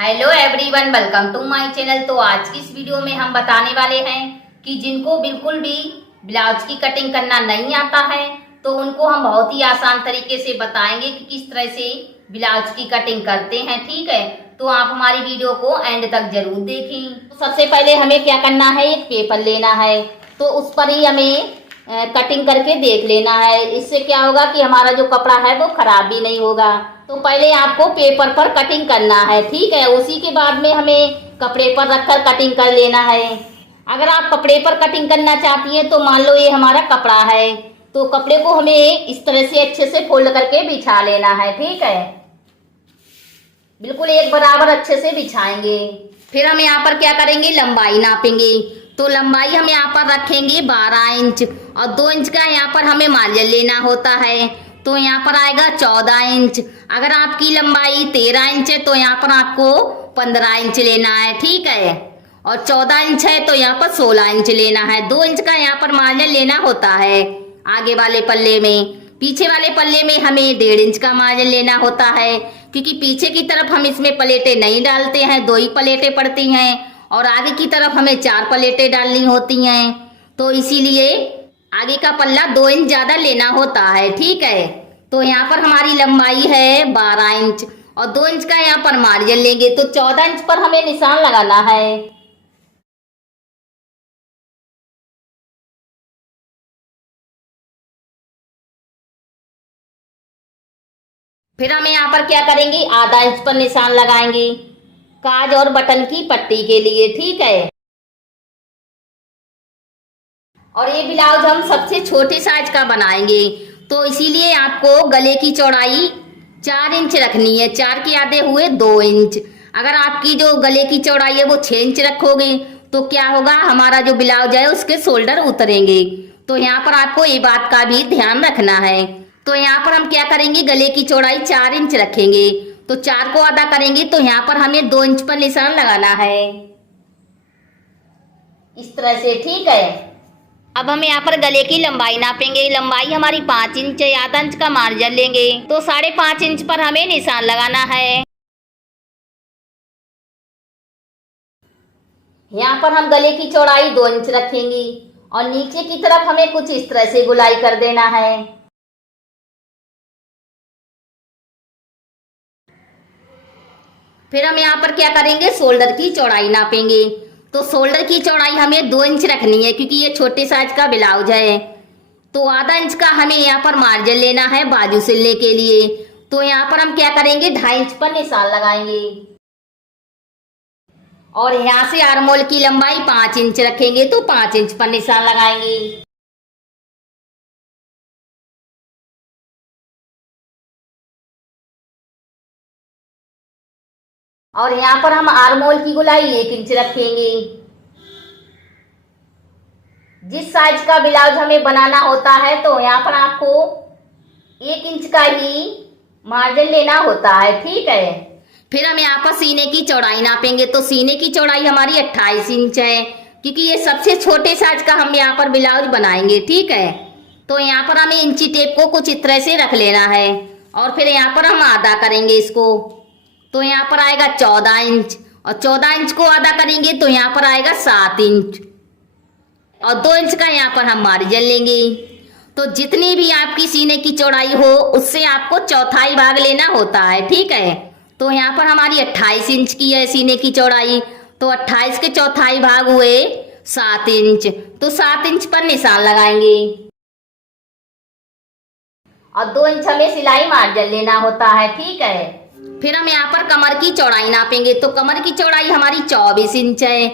Hello everyone, welcome to my channel. तो आज की इस वीडियो में हम बताने वाले हैं कि जिनको बिल्कुल भी ब्लाउज की कटिंग करना नहीं आता है तो उनको हम बहुत ही आसान तरीके से बताएंगे कि किस तरह से ब्लाउज की कटिंग करते हैं। ठीक है, तो आप हमारी वीडियो को एंड तक जरूर देखें। तो सबसे पहले हमें क्या करना है, एक पेपर लेना है, तो उस पर ही हमें कटिंग करके देख लेना है। इससे क्या होगा कि हमारा जो कपड़ा है वो खराब भी नहीं होगा। तो पहले आपको पेपर पर कटिंग करना है, ठीक है। उसी के बाद में हमें कपड़े पर रखकर कटिंग कर लेना है। अगर आप कपड़े पर कटिंग करना चाहती हैं तो मान लो ये हमारा कपड़ा है, तो कपड़े को हमें इस तरह से अच्छे से फोल्ड करके बिछा लेना है। ठीक है, बिल्कुल एक बराबर अच्छे से बिछाएंगे। फिर हम यहाँ पर क्या करेंगे, लंबाई नापेंगे। तो लंबाई हम यहाँ पर रखेंगे 12 इंच और 2 इंच का यहाँ पर हमें मार्जिन लेना होता है, तो यहाँ पर आएगा 14 इंच। अगर आपकी लंबाई 13 इंच है तो यहाँ पर आपको 15 इंच लेना है, ठीक है। और 14 इंच है तो यहाँ पर 16 इंच लेना है। 2 इंच का यहाँ पर मार्जिन लेना होता है आगे वाले पल्ले में। पीछे वाले पल्ले में हमें 1.5 इंच का मार्जिन लेना होता है, क्योंकि पीछे की तरफ हम इसमें प्लेटें नहीं डालते हैं, 2 ही प्लेटें पड़ती हैं और आगे की तरफ हमें 4 प्लेटें डालनी होती हैं। तो इसीलिए आगे का पल्ला 2 इंच ज्यादा लेना होता है, ठीक है। तो यहाँ पर हमारी लंबाई है 12 इंच और 2 इंच का यहाँ पर मार्जिन लेंगे, तो 14 इंच पर हमें निशान लगाना है। फिर हम यहाँ पर क्या करेंगे, आधा इंच पर निशान लगाएंगे काज और बटन की पट्टी के लिए, ठीक है। और ये ब्लाउज हम सबसे छोटे साइज का बनाएंगे, तो इसीलिए आपको गले की चौड़ाई 4 इंच रखनी है। 4 के आधे हुए 2 इंच। अगर आपकी जो गले की चौड़ाई है वो 6 इंच रखोगे तो क्या होगा, हमारा जो ब्लाउज है उसके शोल्डर उतरेंगे। तो यहाँ पर आपको ये बात का भी ध्यान रखना है। तो यहाँ पर हम क्या करेंगे, गले की चौड़ाई 4 इंच रखेंगे, तो 4 को आधा करेंगे तो यहाँ पर हमें 2 इंच पर निशान लगाना है, इस तरह से, ठीक है। अब हम यहाँ पर गले की लंबाई नापेंगे। लंबाई हमारी 5 इंच है, आधा इंच का मार्जिन लेंगे, तो 5.5 इंच पर हमें निशान लगाना है। यहाँ पर हम गले की चौड़ाई 2 इंच रखेंगे और नीचे की तरफ हमें कुछ इस तरह से गुलाई कर देना है। फिर हम यहाँ पर क्या करेंगे, शोल्डर की चौड़ाई नापेंगे। तो शोल्डर की चौड़ाई हमें 2 इंच रखनी है, क्योंकि ये छोटे साइज का ब्लाउज है। तो आधा इंच का हमें यहाँ पर मार्जिन लेना है बाजू सिलने के लिए। तो यहाँ पर हम क्या करेंगे, 2.5 इंच पर निशान लगाएंगे और यहाँ से आर्मोल की लंबाई 5 इंच रखेंगे, तो 5 इंच पर निशान लगाएंगे। और यहाँ पर हम आर्मोल की गोलाई 1 इंच रखेंगे। जिस साइज का ब्लाउज हमें बनाना होता है तो यहाँ पर आपको 1 इंच का ही मार्जिन लेना होता है, ठीक है। फिर हम यहाँ पर सीने की चौड़ाई नापेंगे। तो सीने की चौड़ाई हमारी 28 इंच है, क्योंकि ये सबसे छोटे साइज का हम यहाँ पर ब्लाउज बनाएंगे, ठीक है। तो यहाँ पर हमें इंची टेप को कुछ इस तरह से रख लेना है और फिर यहाँ पर हम आधा करेंगे इसको। तो यहाँ पर आएगा 14 इंच और 14 इंच को आधा करेंगे तो यहाँ पर आएगा 7 इंच और 2 इंच का यहाँ पर हम मार्जिन लेंगे। तो जितनी भी आपकी सीने की चौड़ाई हो उससे आपको चौथाई भाग लेना होता है, ठीक है। तो यहाँ पर हमारी 28 इंच की है सीने की चौड़ाई, तो 28 के चौथाई भाग हुए 7 इंच, तो 7 इंच पर निशान लगाएंगे और 2 इंच हमें सिलाई मार्जिन लेना होता है, ठीक है। फिर हम यहाँ पर कमर की चौड़ाई नापेंगे। तो कमर की चौड़ाई हमारी 24 इंच है,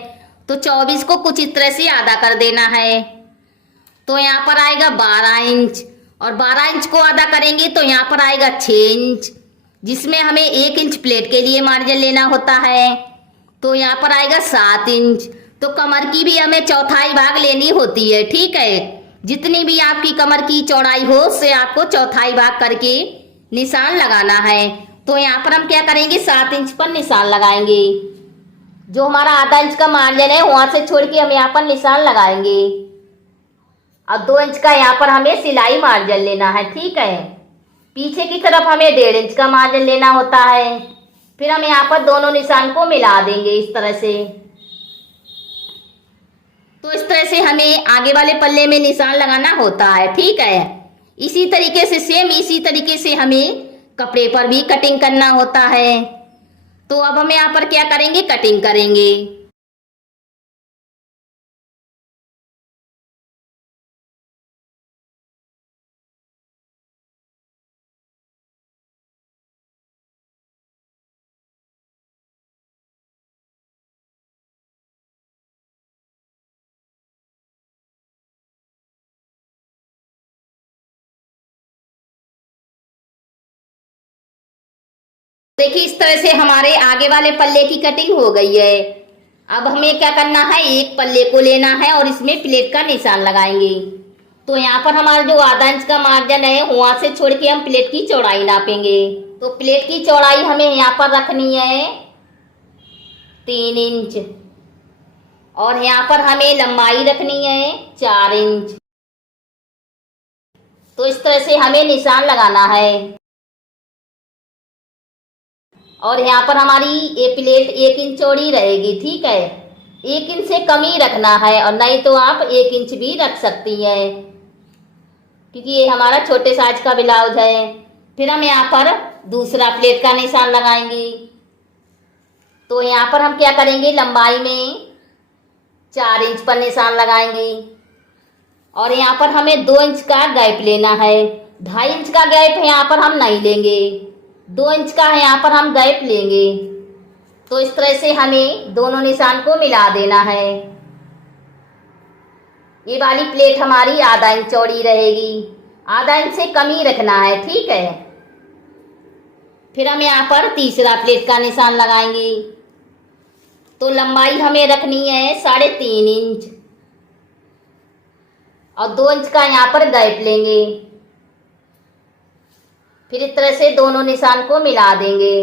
तो 24 को कुछ इस तरह से आधा कर देना है। तो यहाँ पर आएगा 12 इंच और 12 इंच को आधा करेंगे तो यहाँ पर आएगा 6 इंच, जिसमें हमें 1 इंच प्लेट के लिए मार्जिन लेना होता है। तो यहाँ पर आएगा 7 इंच। तो कमर की भी हमें चौथाई भाग लेनी होती है, ठीक है। जितनी भी आपकी कमर की चौड़ाई हो उससे आपको चौथाई भाग करके निशान लगाना है। तो यहाँ पर हम क्या करेंगे, 7 इंच पर निशान लगाएंगे। जो हमारा आधा इंच का मार्जिन है वहां से छोड़ के हम यहाँ पर निशान लगाएंगे और 2 इंच का यहाँ पर हमें सिलाई मार्जिन लेना है, ठीक है। पीछे की तरफ हमें 1.5 इंच का मार्जिन लेना होता है। फिर हम यहाँ पर दोनों निशान को मिला देंगे इस तरह से। तो इस तरह से हमें आगे वाले पल्ले में निशान लगाना होता है, ठीक है। इसी तरीके से सेम इसी तरीके से हमें कपड़े पर भी कटिंग करना होता है। तो अब हम यहाँ पर क्या करेंगे, कटिंग करेंगे। देखिए इस तरह से हमारे आगे वाले पल्ले की कटिंग हो गई है। अब हमें क्या करना है, एक पल्ले को लेना है और इसमें प्लेट का निशान लगाएंगे। तो यहाँ पर हमारा जो आधा इंच का मार्जिन है वहां से छोड़ के हम प्लेट की चौड़ाई नापेंगे। तो प्लेट की चौड़ाई हमें यहाँ पर रखनी है 3 इंच और यहाँ पर हमें लंबाई रखनी है 4 इंच। तो इस तरह से हमें निशान लगाना है और यहाँ पर हमारी ये प्लेट 1 इंच चौड़ी रहेगी, ठीक है। 1 इंच से कम ही रखना है और नहीं तो आप 1 इंच भी रख सकती हैं क्योंकि ये हमारा छोटे साइज का ब्लाउज है। फिर हम यहाँ पर दूसरा प्लेट का निशान लगाएंगे। तो यहाँ पर हम क्या करेंगे, लंबाई में 4 इंच पर निशान लगाएंगे और यहाँ पर हमें 2 इंच का गैप लेना है। 2.5 इंच का गैप यहाँ पर हम नहीं लेंगे, 2 इंच का है यहाँ पर हम गैप लेंगे। तो इस तरह से हमें दोनों निशान को मिला देना है। ये वाली प्लेट हमारी आधा इंच चौड़ी रहेगी, आधा इंच से कम ही रखना है, ठीक है। फिर हम यहाँ पर तीसरा प्लेट का निशान लगाएंगे। तो लंबाई हमें रखनी है 3.5 इंच और 2 इंच का यहाँ पर गैप लेंगे। फिर इस तरह से दोनों निशान को मिला देंगे।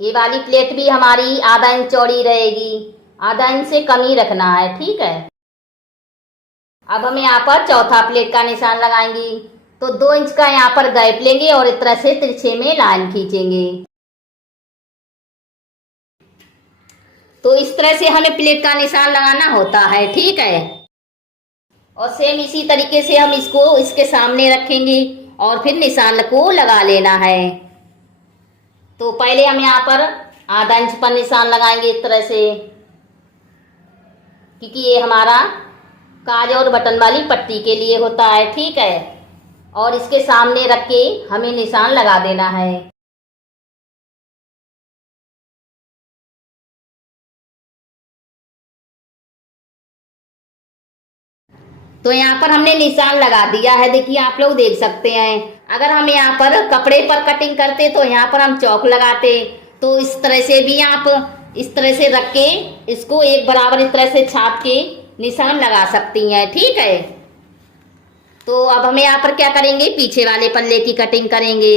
ये वाली प्लेट भी हमारी आधा इंच चौड़ी रहेगी, आधा इंच से कम ही रखना है, ठीक है। अब हम यहाँ पर चौथा प्लेट का निशान लगाएंगे। तो 2 इंच का यहाँ पर गैप लेंगे और इस तरह से तिरछे में लाइन खींचेंगे। तो इस तरह से हमें प्लेट का निशान लगाना होता है, ठीक है। और सेम इसी तरीके से हम इसको इसके सामने रखेंगे और फिर निशान को लगा लेना है। तो पहले हम यहाँ पर आधा इंच पर निशान लगाएंगे इस तरह से क्योंकि ये हमारा काज और बटन वाली पट्टी के लिए होता है, ठीक है। और इसके सामने रख के हमें निशान लगा देना है। तो यहाँ पर हमने निशान लगा दिया है, देखिए आप लोग देख सकते हैं। अगर हम यहाँ पर कपड़े पर कटिंग करते तो यहाँ पर हम चौक लगाते। तो इस तरह से भी आप इस तरह से रख के इसको एक बराबर इस तरह से छाप के निशान लगा सकती हैं, ठीक है। तो अब हम यहाँ पर क्या करेंगे, पीछे वाले पल्ले की कटिंग करेंगे।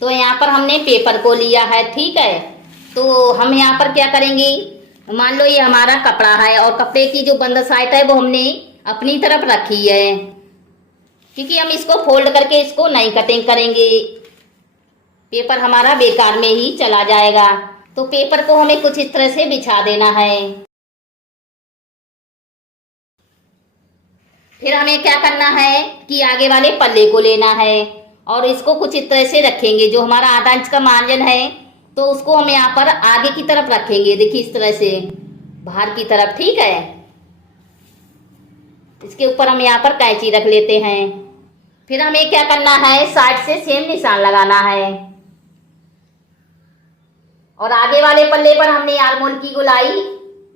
तो यहाँ पर हमने पेपर को लिया है, ठीक है। तो हम यहाँ पर क्या करेंगे, मान लो ये हमारा कपड़ा है और कपड़े की जो बंद साइड है वो हमने अपनी तरफ रखी है क्योंकि हम इसको फोल्ड करके इसको नहीं कटिंग करेंगे, पेपर हमारा बेकार में ही चला जाएगा। तो पेपर को हमें कुछ इस तरह से बिछा देना है। फिर हमें क्या करना है कि आगे वाले पल्ले को लेना है और इसको कुछ इस तरह से रखेंगे। जो हमारा आधा इंच का मार्जिन है तो उसको हम यहाँ पर आगे की तरफ रखेंगे, देखिए इस तरह से बाहर की तरफ, ठीक है। इसके ऊपर हम यहाँ पर कैंची रख लेते हैं। फिर हमें क्या करना है, साइड से सेम निशान लगाना है और आगे वाले पल्ले पर हमने आर्मोल की गोलाई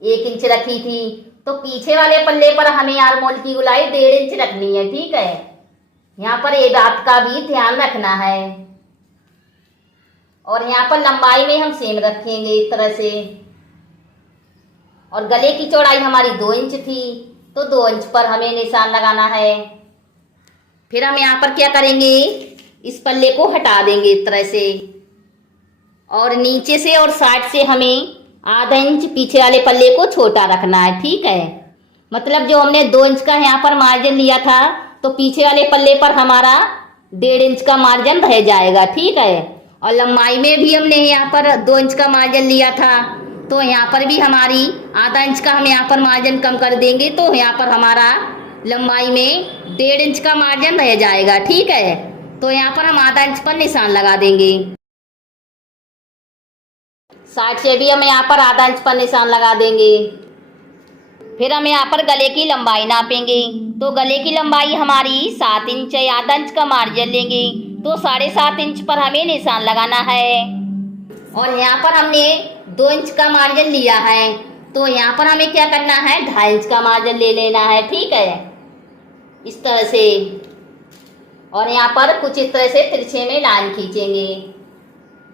1 इंच रखी थी तो पीछे वाले पल्ले पर हमें आर्मोल की गोलाई 1.5 इंच रखनी है, ठीक है। यहाँ पर ये बात का भी ध्यान रखना है और यहाँ पर लंबाई में हम सेम रखेंगे इस तरह से। और गले की चौड़ाई हमारी 2 इंच थी तो 2 इंच पर हमें निशान लगाना है। फिर हम यहाँ पर क्या करेंगे, इस पल्ले को हटा देंगे इस तरह से और नीचे से और साइड से हमें आधा इंच पीछे वाले पल्ले को छोटा रखना है, ठीक है। मतलब जो हमने 2 इंच का यहाँ पर मार्जिन लिया था तो पीछे वाले पल्ले पर हमारा 1.5 इंच का मार्जिन रह जाएगा, ठीक है। और लंबाई में भी हमने यहाँ पर 2 इंच का मार्जिन लिया था, तो यहाँ पर भी हमारी आधा इंच का हम यहाँ पर मार्जिन कम कर देंगे, तो यहाँ पर हमारा लंबाई में 1.5 इंच का मार्जिन रह जाएगा, ठीक है। तो यहाँ पर हम आधा इंच पर निशान लगा देंगे। साइड से भी हम यहाँ पर आधा इंच पर निशान लगा देंगे। फिर हम यहाँ पर गले की लंबाई नापेंगे, तो गले की लंबाई हमारी 7 इंच है, आधा इंच का मार्जिन लेंगे, तो 7.5 इंच पर हमें निशान लगाना है। और यहाँ पर हमने 2 इंच का मार्जिन लिया है, तो यहाँ पर हमें क्या करना है, 2.5 इंच का मार्जिन ले लेना है, ठीक है, इस तरह से। और यहाँ पर कुछ इस तरह से तिरछे में लाइन खींचेंगे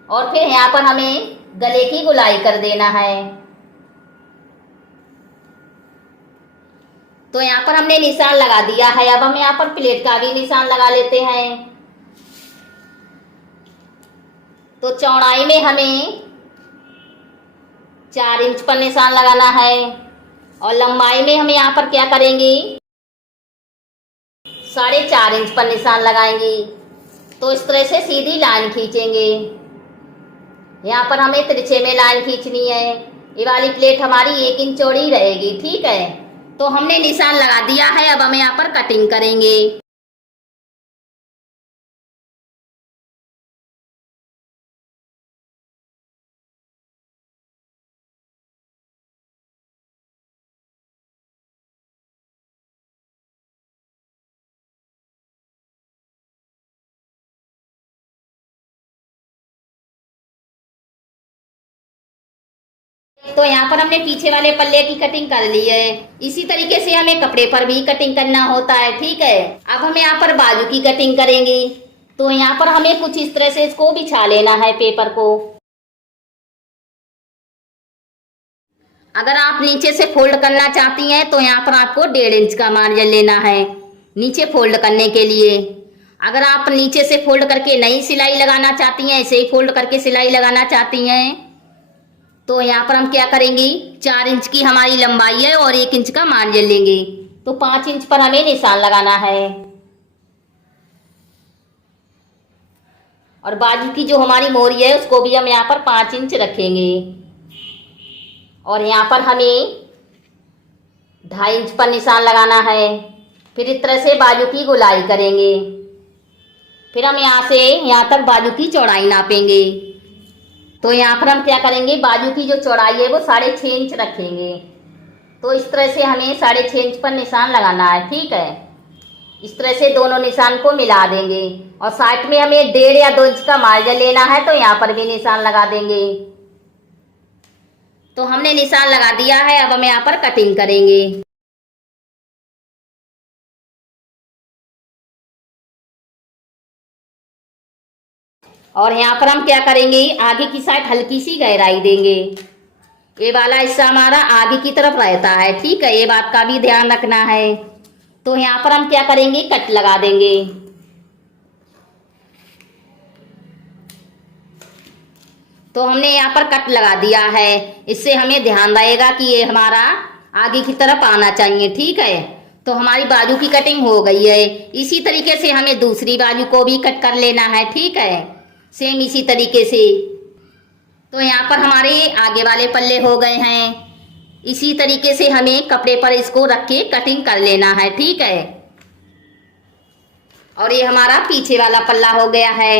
और फिर यहाँ पर हमें गले की गोलाई कर देना है। तो यहाँ पर हमने निशान लगा दिया है। अब हम यहाँ पर प्लेट का भी निशान लगा लेते हैं। तो चौड़ाई में हमें 4 इंच पर निशान लगाना है और लंबाई में हम यहाँ पर क्या करेंगे, 4.5 इंच पर निशान लगाएंगे। तो इस तरह से सीधी लाइन खींचेंगे। यहाँ पर हमें तिरछे में लाइन खींचनी है। ये वाली प्लेट हमारी 1 इंच चौड़ी रहेगी, ठीक है। तो हमने निशान लगा दिया है। अब हम यहाँ पर कटिंग करेंगे। तो यहाँ पर हमने पीछे वाले पल्ले की कटिंग कर ली है। इसी तरीके से हमें कपड़े पर भी कटिंग करना होता है, ठीक है। अब हम यहाँ पर बाजू की कटिंग करेंगे। तो यहाँ पर हमें कुछ इस तरह से इसको बिछा लेना है पेपर को। अगर आप नीचे से फोल्ड करना चाहती हैं तो यहाँ पर आपको 1.5 इंच का मार्जिन लेना है नीचे फोल्ड करने के लिए। अगर आप नीचे से फोल्ड करके नई सिलाई लगाना चाहती हैं, ऐसे ही फोल्ड करके सिलाई लगाना चाहती हैं, तो यहाँ पर हम क्या करेंगे, 4 इंच की हमारी लंबाई है और 1 इंच का मार्जिन लेंगे। तो 5 इंच पर हमें निशान लगाना है। और बाजू की जो हमारी मोरी है उसको भी हम यहाँ पर 5 इंच रखेंगे। और यहाँ पर हमें 2.5 इंच पर निशान लगाना है। फिर इस तरह से बाजू की गोलाई करेंगे। फिर हम यहाँ से यहाँ तक बाजू की चौड़ाई नापेंगे। तो यहाँ पर हम क्या करेंगे, बाजू की जो चौड़ाई है वो 6.5 इंच रखेंगे। तो इस तरह से हमें 6.5 इंच पर निशान लगाना है, ठीक है। इस तरह से दोनों निशान को मिला देंगे। और साइड में हमें 1.5 या 2 इंच का मार्जिन लेना है, तो यहाँ पर भी निशान लगा देंगे। तो हमने निशान लगा दिया है। अब हम यहाँ पर कटिंग करेंगे। और यहाँ पर हम क्या करेंगे, आगे की साइड हल्की सी गहराई देंगे। ये वाला हिस्सा हमारा आगे की तरफ रहता है, ठीक है, ये बात का भी ध्यान रखना है। तो यहाँ पर हम क्या करेंगे, कट लगा देंगे। तो हमने यहाँ पर कट लगा दिया है। इससे हमें ध्यान रहेगा कि ये हमारा आगे की तरफ आना चाहिए, ठीक है। तो हमारी बाजू की कटिंग हो गई है। इसी तरीके से हमें दूसरी बाजू को भी कट कर लेना है, ठीक है, सेम इसी तरीके से। तो यहाँ पर हमारे आगे वाले पल्ले हो गए हैं। इसी तरीके से हमें कपड़े पर इसको रख के कटिंग कर लेना है, ठीक है। और ये हमारा पीछे वाला पल्ला हो गया है।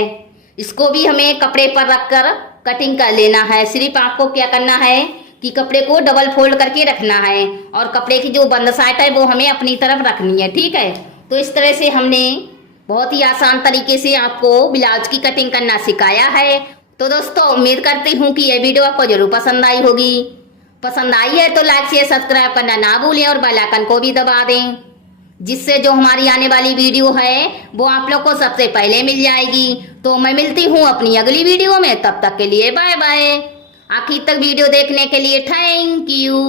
इसको भी हमें कपड़े पर रखकर कटिंग कर लेना है। सिर्फ आपको क्या करना है कि कपड़े को डबल फोल्ड करके रखना है और कपड़े की जो बंद साइड है वो हमें अपनी तरफ रखनी है, ठीक है। तो इस तरह से हमने बहुत ही आसान तरीके से आपको ब्लाउज की कटिंग करना सिखाया है। तो दोस्तों उम्मीद करती हूँ कि यह वीडियो आपको जरूर पसंद आई होगी। पसंद आई है तो लाइक शेयर सब्सक्राइब करना ना भूलें और बेल आइकन को भी दबा दें, जिससे जो हमारी आने वाली वीडियो है वो आप लोग को सबसे पहले मिल जाएगी। तो मैं मिलती हूँ अपनी अगली वीडियो में, तब तक के लिए बाय बाय। आखिर तक वीडियो देखने के लिए थैंक यू।